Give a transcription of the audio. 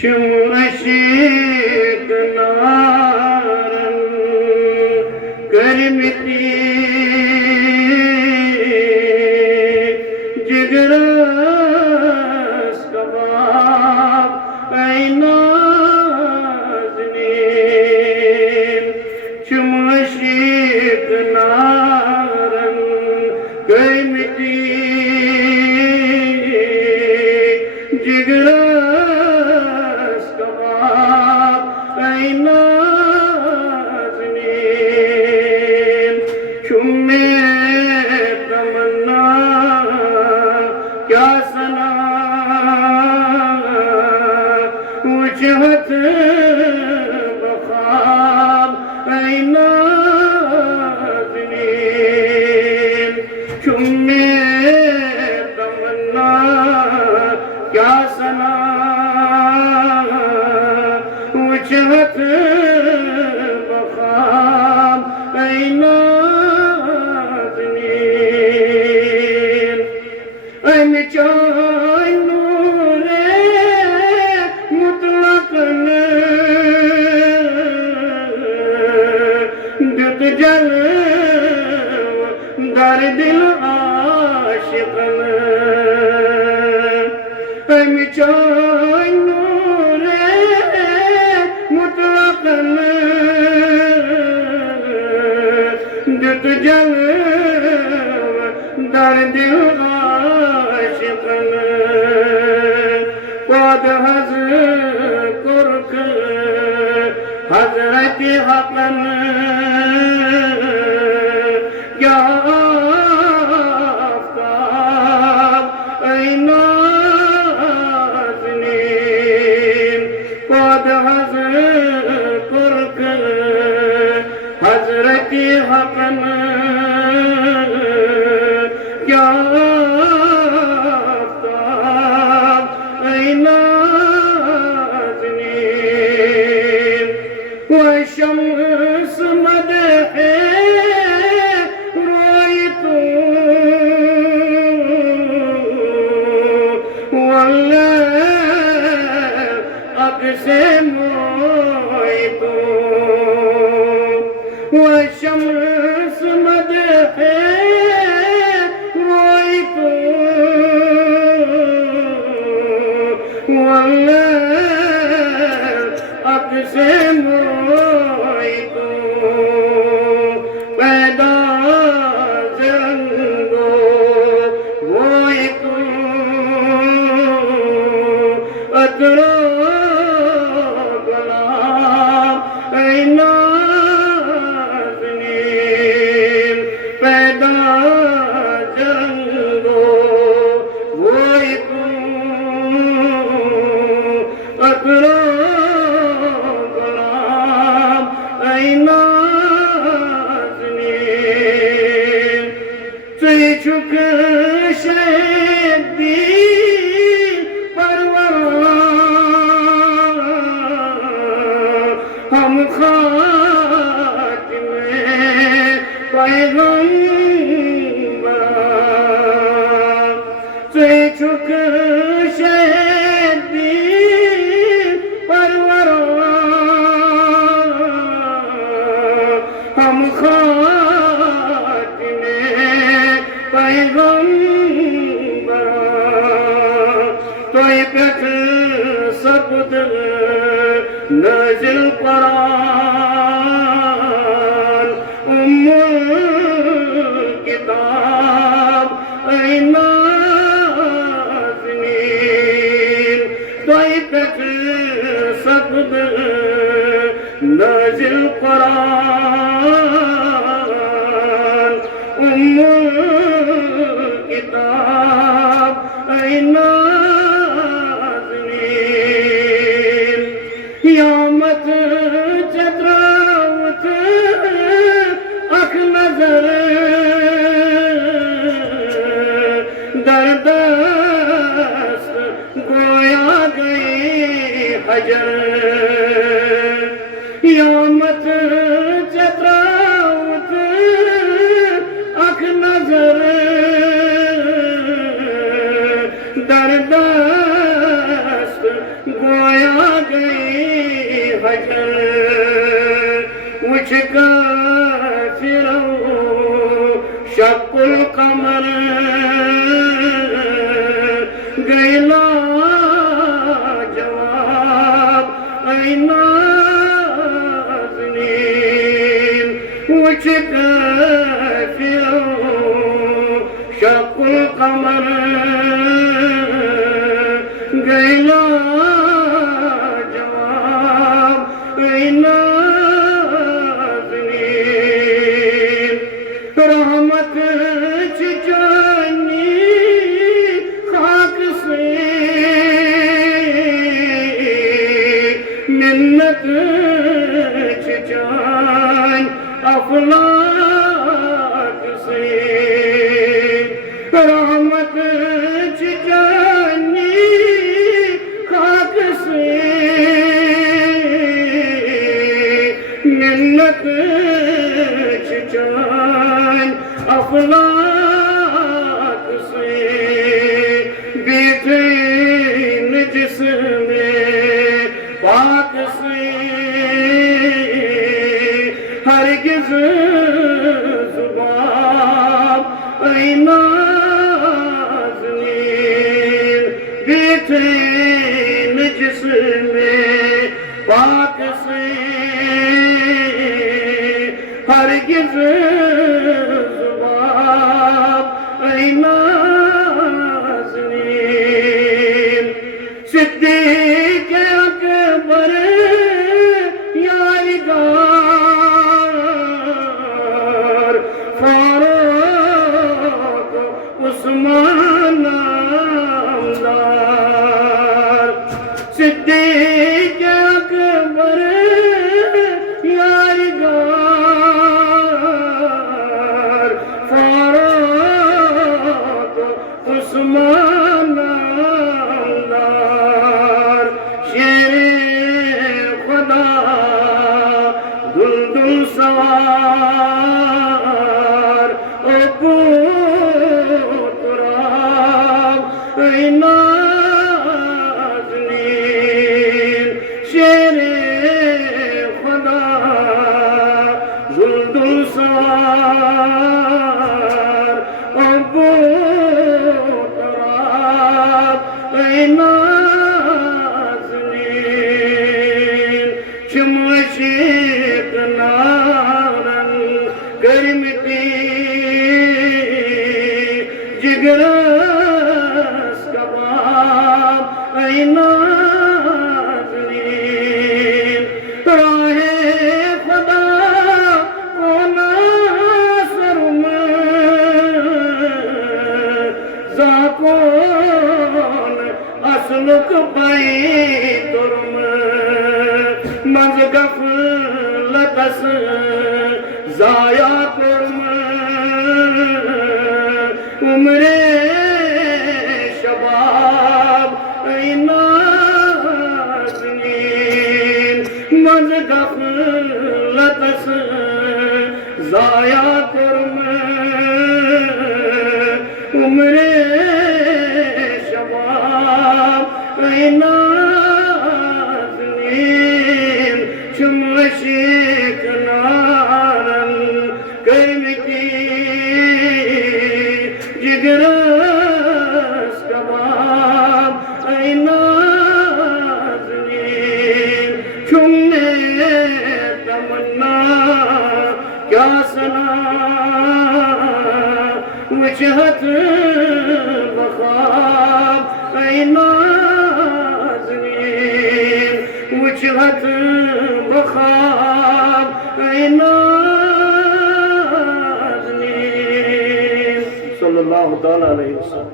Çum aşıkların görmedi cigras kabab ey nazlim Çum aşıkların görmedi cigras क्या सना वजहत बखाब ऐ नाज़नीन चुम्मे तमन्ना क्या सना वजहत बखाब ऐ नाज़नीन चाय नूरे मुतलकन दुत जल दर दिल आशिकन चाय नूरे मुतलकन दुत जल दर दिल हजरत हकन या आफ्ताब ऐ नाज़नीन खुद हजरत हकन या आफ्ताब ऐ शम्स मदहे रोई तू वल्लैल अग से मोई तू शम्स मदहे रोई तू वल्लैल अग से चुक शदी परवान हम खाक में पैगंबर चुक शदी परवान हम खाक में पैगंबर तो एक सब्द नज़िल कुरान उम्मुल किताब ऐ नाज़नीन तो एक सब्द नज़िल कुरान उम्मुल किताब ऐ नाज़नीन यामत चतरावत अख नजर दरदस्त गोया गई हजर यामत चतरावत अख नजर दरदस्त गोया वुछ काफिरो शक्कुल कमर गैला जवाब ऐना ज़नीन वुछ काफिरो शक्कुल कमर गैला जवाब ऐना ज़नीन रहमत चिचानी खाक से मिन्नत चिचान अफलाक से रहमत चिचानी खाक से मिन्नत चिचान अफलाक से बेचैन जिसमें पाक से हरगिज़ ज़ुबान ऐना ज़नीन बेचैन जिसमें पाक से हरगिज़ ज़ुबान ऐना ज़नीन सिद्दीक़ अकबर यारिगार फारूक उस्मान नामदार सिद्दीक़ अकबर यारिगार फारूक उस्मान नामदार शेरे खुदा दुलदुल सवार ओ पुतराब ऐना ज़नीन शेरे खुदा दुलदुल सवार ओ पुतराब ऐना ज़नीन चमशिक नारन गर्मिती जिगरस कबाब ऐना ज़नीन राहे खुदा को नासर में ज़ाकोन असलुक पाई तुरम मज़ गफ़लतस ज़ाया कुर्म उम्रे शबाब ऐना ज़नीन मज़ गफ़लतस ज़ाया कुर्म उम्रे शबाब ऐना ज़नीन चमशिक नारन गर्मिती जिगरस कबाब ऐना ज़नीन चुमने तमन्ना क्या सना वजहत बख़ाब ऐना ज़नीन वजहत बख़ाब ऐना ज़नीन सल्लल्लाहु तआला अलैहि वसल्लम।